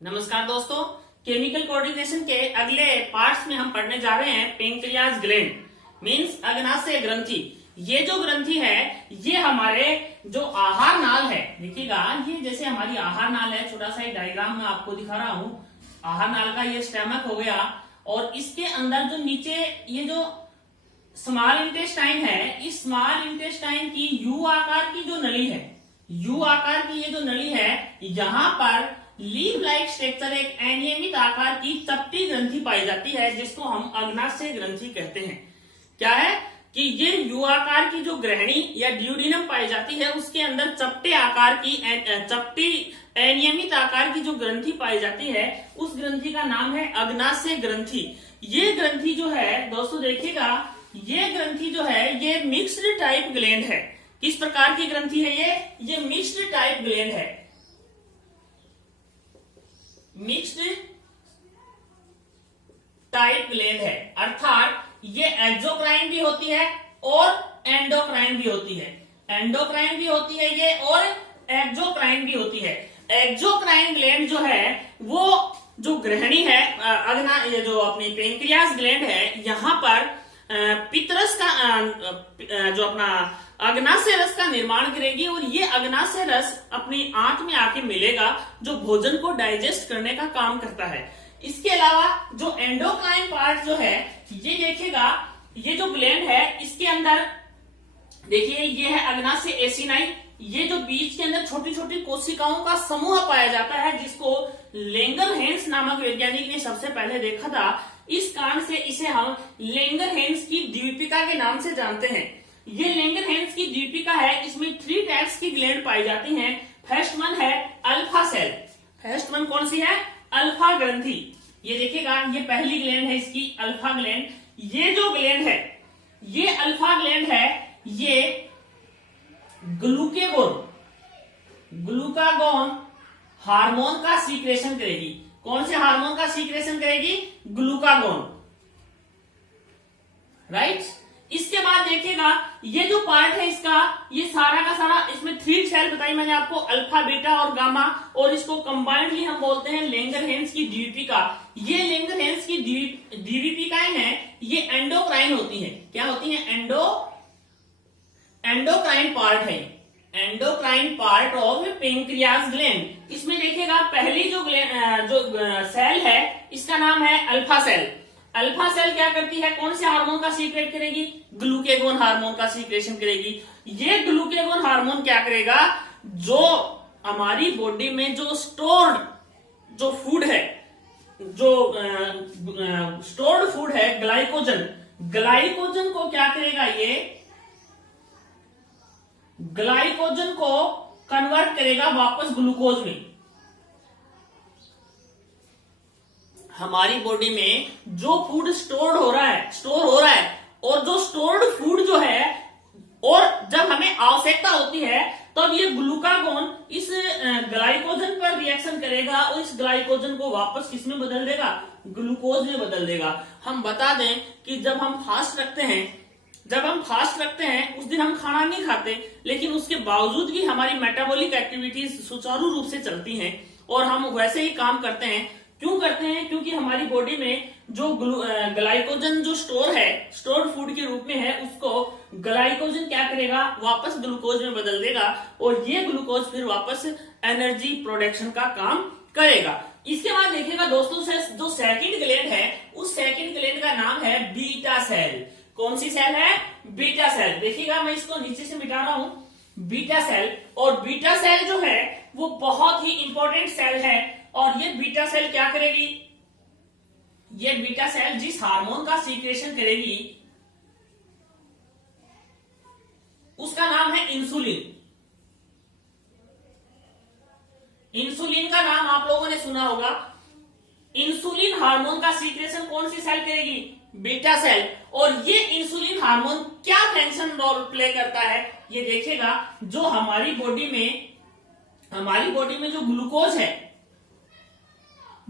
नमस्कार दोस्तों, chemical coordination के अगले पार्ट्स में हम पढ़ने जा रहे हैं पेंक्रियाज ग्लैंड मींस अग्नाशय ग्रंथि। ये जो ग्रंथि है ये हमारे जो आहार नाल है, देखिएगा ये जैसे हमारी आहार नाल है, छोटा सा डायग्राम में आपको दिखा रहा हूं। आहार नाल का ये स्टमक हो गया और इसके अंदर जो नीचे ये जो स्मॉल इंटेस्टाइन है, इस स्मॉल इंटेस्टाइन की यू आकार की जो नली है, यू आकार की ये जो नली है, यहाँ पर लीव लाइक स्ट्रक्चर एक अनियमित आकार की चपटी ग्रंथि पाई जाती है जिसको हम अग्नाशय ग्रंथि कहते हैं। क्या है कि ये यू आकार की जो ग्रहणी या ड्यूडिनम पाई जाती है उसके अंदर चपटे आकार की चपटी अनियमित आकार की जो ग्रंथि पाई जाती है उस ग्रंथि का नाम है अग्नाशय ग्रंथि। ये ग्रंथि जो है दोस्तों देखिएगा, ये ग्रंथि जो है ये मिक्स्ड टाइप ग्लैंड है। किस प्रकार की ग्रंथि है ये मिक्स्ड टाइप ग्लैंड है। मिक्स्ड टाइप ग्लैंड है अर्थात ये एक्सोक्राइन भी होती है और एंडोक्राइन भी होती है। एंडोक्राइन भी होती है ये और एक्सोक्राइन भी होती है। एक्सोक्राइन ग्लैंड जो है वो जो ग्रहणी है ये जो अपनी पेंक्रियास ग्लैंड है, यहाँ पर पितरस का जो अपना अग्नाशय रस का निर्माण करेगी और ये अग्नाशय रस अपनी आंत में आके मिलेगा जो भोजन को डाइजेस्ट करने का काम करता है। इसके अलावा जो एंडोक्राइन पार्ट जो है ये देखिएगा, ये जो ग्लैंड है इसके अंदर देखिए ये है अग्नाशय एसिनाई। ये जो बीज के अंदर छोटी छोटी कोशिकाओं का समूह पाया जाता है जिसको लेंगरहैंस नामक वैज्ञानिक ने सबसे पहले देखा था। इस कारण से इसे हम लेंगरहैंस की द्वीपिका के नाम से जानते हैं। ये लेंगरहैंस की द्वीपिका है, इसमें 3 टाइप्स की ग्लैंड पाई जाती हैं। फर्स्ट वन है अल्फा सेल। फर्स्ट वन कौन सी है? अल्फा ग्रंथि। ये देखिएगा ये पहली ग्लैंड है इसकी अल्फा ग्लैंड। ये जो ग्लैंड है ये अल्फा ग्लैंड है, ये ग्लूकागोन हार्मोन का सीक्रेशन करेगी। कौन से हार्मोन का सीक्रेशन करेगी? Glucagon, right. इसके बाद देखिएगा ये जो पार्ट है इसका, ये सारा का सारा, इसमें 3 सेल बताई मैंने आपको, अल्फा बीटा और गामा, और इसको कंबाइंडली हम बोलते हैं लेंगरहैंस की द्वीपिका। ये लेंगरहैंस की द्वीपिकाएं हैं, ये एंडोक्राइन होती हैं। क्या होती हैं? एंडोक्राइन पार्ट है, endocrine part of pancreas gland. इसमें देखिएगा पहली जो सेल है इसका नाम है अल्फा सेल। अल्फा सेल क्या करती है? कौन से हार्मोन का सीक्रेट करेगी? ग्लूकेगोन हार्मोन का सीक्रेशन करेगी। ये ग्लूकेगोन हार्मोन क्या करेगा? जो हमारी बॉडी में जो स्टोर्ड जो फूड है, जो स्टोर्ड फूड है ग्लाइकोजन को क्या करेगा? ये ग्लाइकोजन को कन्वर्ट करेगा वापस ग्लूकोज में। हमारी बॉडी में जो फूड स्टोर हो रहा है और जो स्टोर्ड फूड जो है, और जब हमें आवश्यकता होती है तब ये ग्लूकागोन इस ग्लाइकोजन पर रिएक्शन करेगा और इस ग्लाइकोजन को वापस किस में बदल देगा? ग्लूकोज में बदल देगा। हम बता दें कि जब हम फास्ट रखते हैं उस दिन हम खाना नहीं खाते, लेकिन उसके बावजूद भी हमारी मेटाबॉलिक एक्टिविटीज सुचारू रूप से चलती हैं और हम वैसे ही काम करते हैं। क्यों करते हैं? क्योंकि हमारी बॉडी में जो ग्लाइकोजन जो स्टोर्ड फूड के रूप में है, उसको ग्लाइकोजन क्या करेगा? वापस ग्लूकोज में बदल देगा और ये ग्लूकोज फिर वापस एनर्जी प्रोडक्शन का काम करेगा। इसके बाद देखिएगा दोस्तों जो सेकंड ग्लैंड है, उस सेकंड ग्लैंड का नाम है बीटा सेल। कौन सी सेल है? Beta cell. देखिएगा मैं इसको नीचे से मिटा रहा हूं, बीटा सेल। और बीटा सेल जो है वो बहुत ही इंपॉर्टेंट सेल है और ये बीटा सेल क्या करेगी? ये बीटा सेल जिस हार्मोन का सीक्रेशन करेगी उसका नाम है इंसुलिन। इंसुलिन का नाम आप लोगों ने सुना होगा। इंसुलिन हार्मोन का सीक्रेशन कौन सी सेल करेगी? Beta cell. और ये इंसुलिन हार्मोन क्या फंक्शन रोल प्ले करता है ये देखिएगा। जो हमारी बॉडी में जो ग्लूकोज है,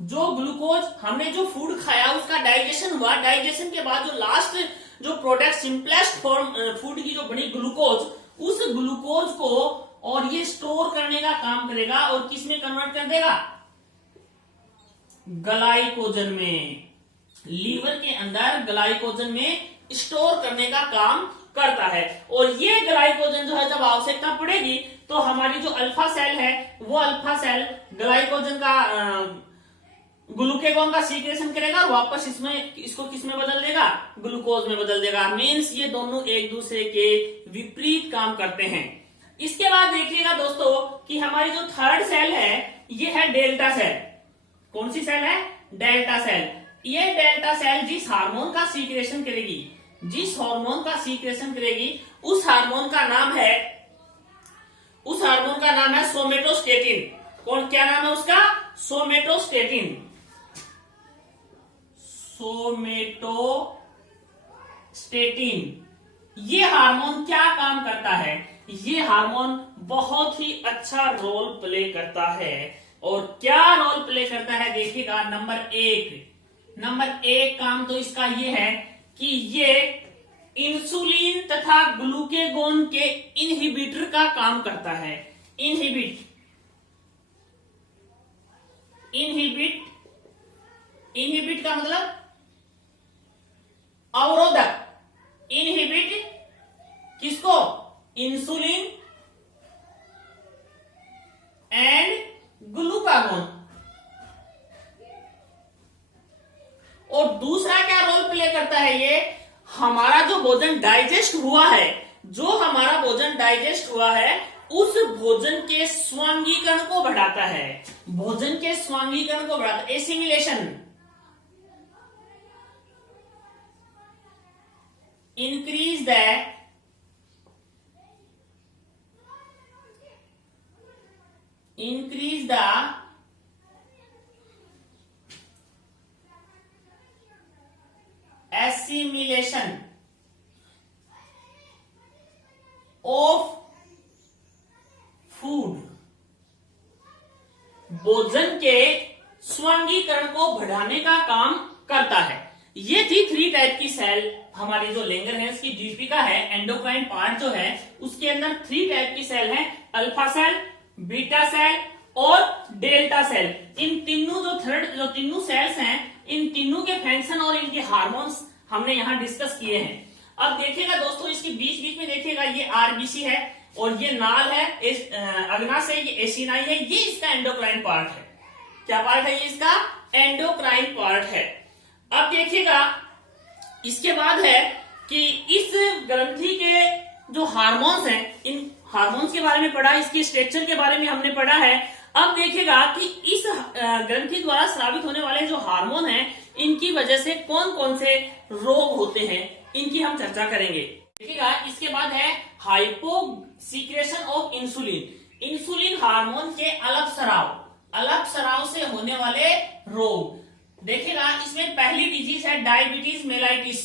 जो ग्लूकोज हमने जो फूड खाया उसका डाइजेशन हुआ, डाइजेशन के बाद जो लास्ट जो प्रोडक्ट सिंपलेस्ट फॉर्म फूड की जो बनी ग्लूकोज, उस ग्लूकोज को और ये स्टोर करने का काम करेगा और किस में कन्वर्ट कर देगा? ग्लाइकोजन में, लीवर के अंदर ग्लाइकोजन में स्टोर करने का काम करता है। और ये ग्लाइकोजन जो है जब आवश्यकता पड़ेगी तो हमारी जो अल्फा सेल है वो अल्फा सेल ग्लाइकोजन का ग्लूकेगॉन का सीक्रेशन करेगा और वापस इसको किस में बदल देगा, ग्लूकोज में बदल देगा। मीन्स ये दोनों एक दूसरे के विपरीत काम करते हैं। इसके बाद देखिएगा दोस्तों कि हमारी जो थर्ड सेल है ये है डेल्टा सेल। कौन सी सेल है, डेल्टा सेल। ये डेल्टा सेल जिस हार्मोन का सीक्रेशन करेगी, जिस हार्मोन का सीक्रेशन करेगी उस हार्मोन का नाम है सोमेटोस्टेटिन। क्या नाम है उसका, सोमेटोस्टेटिन। सोमेटोस्टेटिन। ये हार्मोन क्या काम करता है, ये हार्मोन बहुत ही अच्छा रोल प्ले करता है। और क्या रोल प्ले करता है देखिएगा, नंबर एक काम तो इसका ये है कि ये इंसुलिन तथा ग्लूकेगॉन के इनहिबिटर का काम करता है। इनहिबिट का मतलब अवरोधक। इनहिबिट किसको, इंसुलिन एंड ग्लूकागॉन। और दूसरा क्या रोल प्ले करता है ये, हमारा जो भोजन डाइजेस्ट हुआ है उस भोजन के स्वांगीकरण को बढ़ाता है, assimilation. increase the assimilation of food। भोजन के स्वांगीकरण को बढ़ाने का काम करता है। ये थी 3 टाइप की सेल। हमारी जो लैंगरहैंस की दीपिका है, एंडोक्राइन पार्ट जो है उसके अंदर 3 टाइप की सेल है, अल्फा सेल, बीटा सेल और डेल्टा सेल। इन तीनों जो तीनों सेल्स हैं, इन तीनों के फंक्शन और इनके हार्मोन्स हमने यहाँ डिस्कस किए हैं। अब देखिएगा दोस्तों इसके बीच में देखिएगा ये आरबीसी है और ये नाल है, अग्नाशय, ये एसिनाई है, ये इसका एंडोक्राइन पार्ट है। क्या पार्ट है ये इसका, एंडोक्राइन पार्ट है। अब देखिएगा इसके बाद है कि इस ग्रंथि के जो हार्मोन्स हैं, इन हार्मोन्स के बारे में पढ़ा, इसके स्ट्रक्चर के बारे में हमने पढ़ा है। अब देखिएगा कि इस ग्रंथि द्वारा स्रावित होने वाले जो हार्मोन हैं, इनकी वजह से कौन कौन से रोग होते हैं, इनकी हम चर्चा करेंगे। देखिएगा इसके बाद है हाइपोसीक्रेशन ऑफ इंसुलिन। इंसुलिन हार्मोन के अलग स्राव से होने वाले रोग। देखिएगा इसमें पहली डिजीज है डायबिटीज मेलाइटिस।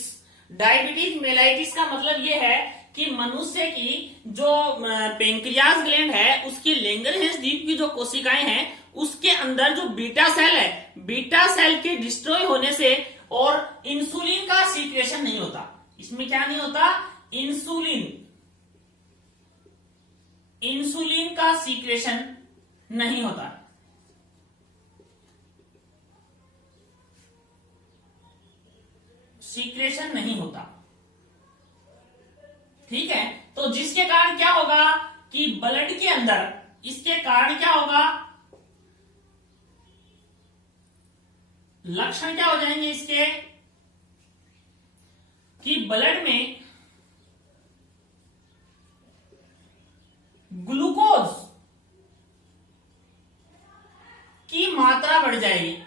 डायबिटीज मेलाइटिस का मतलब ये है कि मनुष्य की जो पेंक्रियास ग्लैंड है, उसकी लैंगरहैंस द्वीप की जो कोशिकाएं हैं, उसके अंदर जो बीटा सेल है, बीटा सेल के डिस्ट्रॉय होने से और इंसुलिन का सीक्रेशन नहीं होता। इसमें क्या नहीं होता, इंसुलिन का सीक्रेशन नहीं होता। ठीक है, तो जिसके कारण क्या होगा कि ब्लड के अंदर, इसके कारण क्या होगा, लक्षण क्या हो जाएंगे इसके कि ब्लड में ग्लूकोज की मात्रा बढ़ जाएगी।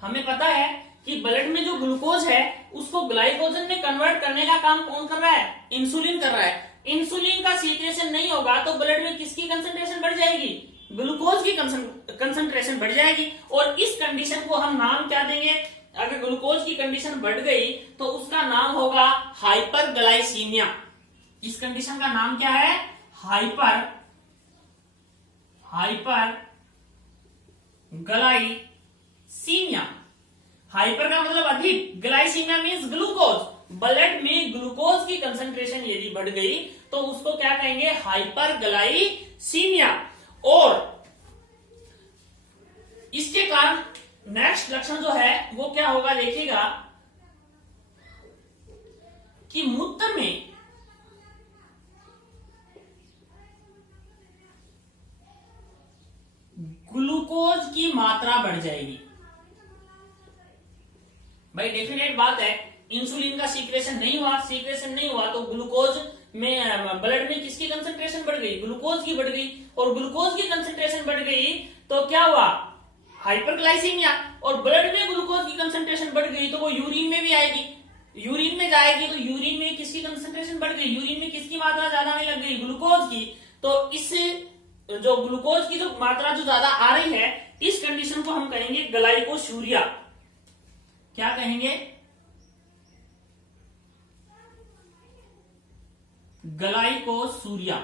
हमें पता है कि ब्लड में जो ग्लूकोज है उसको ग्लाइकोजन में कन्वर्ट करने का काम कौन कर रहा है, इंसुलिन कर रहा है। इंसुलिन का सीक्रेशन नहीं होगा तो ब्लड में किसकी कंसंट्रेशन बढ़ जाएगी, ग्लूकोज की कंसंट्रेशन बढ़ जाएगी। और इस कंडीशन को हम नाम क्या देंगे, अगर ग्लूकोज की कंडीशन बढ़ गई तो उसका नाम होगा हाइपरग्लाइसीमिया। इस कंडीशन का नाम क्या है, हाइपरग्लाइसीमिया। हाइपर का मतलब अधिक, ग्लाइसीमिया मीन्स ग्लूकोज। ब्लड में ग्लूकोज की कंसंट्रेशन यदि बढ़ गई तो उसको क्या कहेंगे, हाइपरग्लाइसीमिया। और इसके कारण नेक्स्ट लक्षण जो है वो क्या होगा, देखिएगा कि मूत्र में ग्लूकोज की मात्रा बढ़ जाएगी। भाई डेफिनेट बात है, इंसुलिन का सीक्रेशन नहीं हुआ तो ग्लूकोज में ब्लड में किसकी कंसंट्रेशन बढ़ गई, ग्लूकोज की बढ़ गई, और ग्लूकोज की कंसंट्रेशन बढ़ गई तो क्या हुआ, हाइपरग्लाइसीमिया, और ब्लड में ग्लूकोज की कंसंट्रेशन बढ़ गई तो वो यूरिन में भी आएगी, यूरिन में जाएगी तो यूरिन में किसकी कंसंट्रेशन बढ़ गई, यूरिन में किसकी मात्रा ज्यादा आने लग गई, ग्लूकोज की। तो इस जो ग्लूकोज की जो मात्रा जो ज्यादा आ रही है, इस कंडीशन को हम कहेंगे ग्लाइकोसूरिया। क्या कहेंगे, ग्लाइकोसूरिया,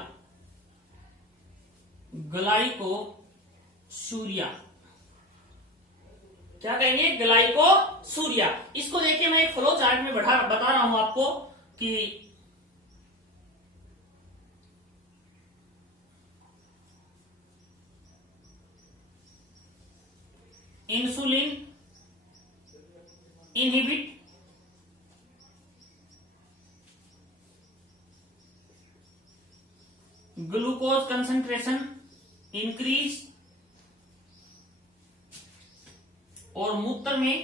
ग्लाइकोसूरिया क्या कहेंगे, ग्लाइकोसूरिया। इसको देखिए मैं एक फ्लो चार्ट में बता रहा हूं आपको कि insulin inhibit glucose concentration increase, और मूत्र में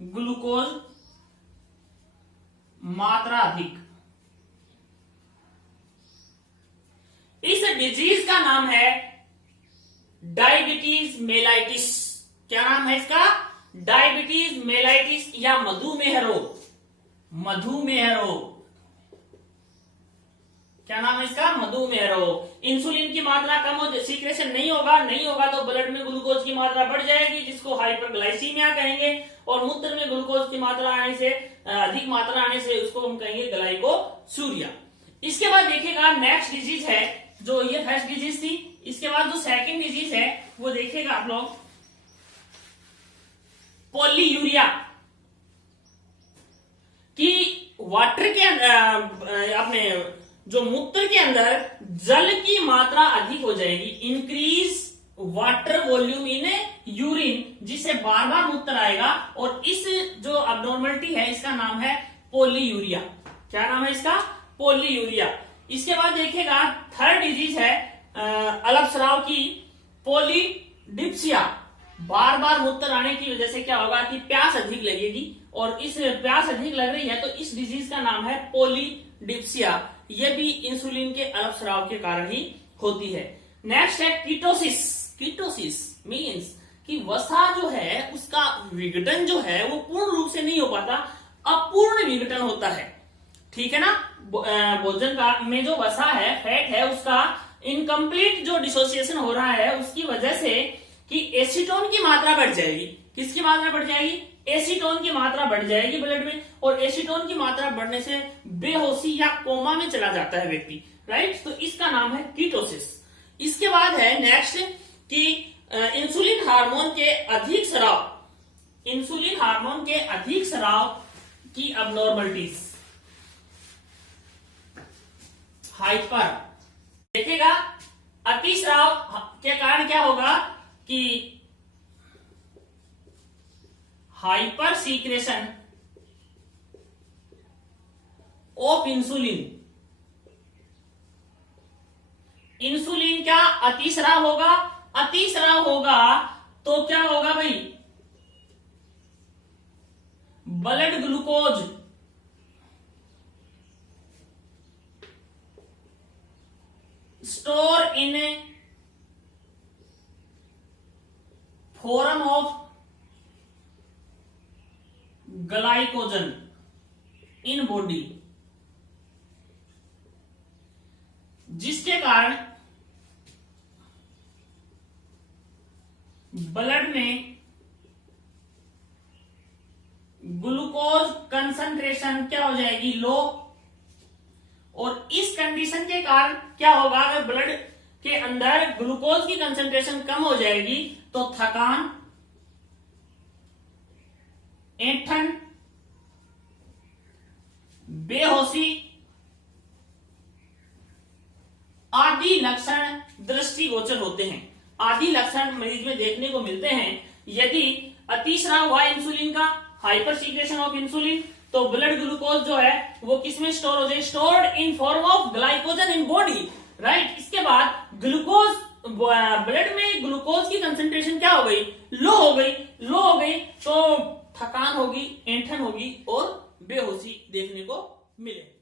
ग्लूकोज मात्रा अधिक। इस डिजीज का नाम है डायबिटीज मेलाइटिस। क्या नाम है इसका, डायबिटीज मेलाइटिस या मधुमेह रोग। मधुमेह रोग क्या नाम है इसका, मधुमेह रोग। इंसुलिन की मात्रा कम हो, सीक्रेशन नहीं होगा तो ब्लड में ग्लूकोज की मात्रा बढ़ जाएगी, जिसको हाइपरग्लाइसीमिया कहेंगे, और मूत्र में ग्लूकोज की मात्रा आने से, अधिक मात्रा आने से उसको हम कहेंगे ग्लाइकोसूरिया। इसके बाद देखिएगा नेक्स्ट डिजीज है, जो ये फर्स्ट डिजीज थी, इसके बाद जो सेकंड डिजीज है वो देखिएगा आप लोग, पॉलीयूरिया। कि वाटर के अपने जो मूत्र के अंदर जल की मात्रा अधिक हो जाएगी, increase water volume in urine, जिससे बार बार मूत्र आएगा, और इस जो अबनॉर्मलिटी है इसका नाम है पॉलीयूरिया। क्या नाम है इसका, पॉलीयूरिया। इसके बाद देखिएगा थर्ड डिजीज है अल्पस्राव की, पॉलीडिप्सिया। बार बार मूत्र आने की वजह से क्या होगा कि प्यास अधिक लगेगी, और इस प्यास अधिक लग रही है तो इस डिजीज का नाम है पॉलीडिप्सिया। यह भी इंसुलिन के अल्पस्राव के कारण ही होती है। नेक्स्ट है कीटोसिस। कीटोसिस मींस कि वसा जो है उसका विघटन जो है वो पूर्ण रूप से नहीं हो पाता, अपूर्ण विघटन होता है, ठीक है ना। भोजन का में जो वसा है, फैट है, उसका इनकम्प्लीट जो डिसोसिएशन हो रहा है उसकी वजह से कि एसीटोन की मात्रा बढ़ जाएगी। किसकी मात्रा बढ़ जाएगी, एसीटोन की मात्रा बढ़ जाएगी ब्लड में, और एसीटोन की मात्रा बढ़ने से बेहोशी या कोमा में चला जाता है व्यक्ति, राइट। तो इसका नाम है कीटोसिस। इसके बाद है नेक्स्ट कि इंसुलिन हार्मोन के अधिक स्राव, इंसुलिन हार्मोन के अधिक स्राव की अबनॉर्मलिटीज, हाइपर। देखिएगा अतिस्राव के कारण क्या होगा कि hyper secretion of insulin. Insulin क्या अतिस्राव होगा, अतिस्राव होगा तो क्या होगा भाई, blood glucose store in form of glycogen in body, जिसके कारण ब्लड में ग्लूकोज कंसंट्रेशन क्या हो जाएगी, लो। और इस कंडीशन के कारण क्या होगा, अगर ब्लड के अंदर ग्लूकोज की कंसंट्रेशन कम हो जाएगी तो थकान, ऐंठन, बेहोशी आदि लक्षण दृष्टिगोचर होते हैं। आदि लक्षण मरीज में देखने को मिलते हैं। यदि अतिस्राव हुआ इंसुलिन का, हाइपर सीक्रेशन ऑफ इंसुलिन, तो ब्लड ग्लूकोज जो है वो किसमें स्टोर हो जाए, stored in form of glycogen in body, right. इसके बाद ग्लूकोज, ब्लड में ग्लूकोज की कंसेंट्रेशन क्या हो गई, लो हो गई, तो थकान होगी, ऐंठन होगी और बेहोशी देखने को मिले।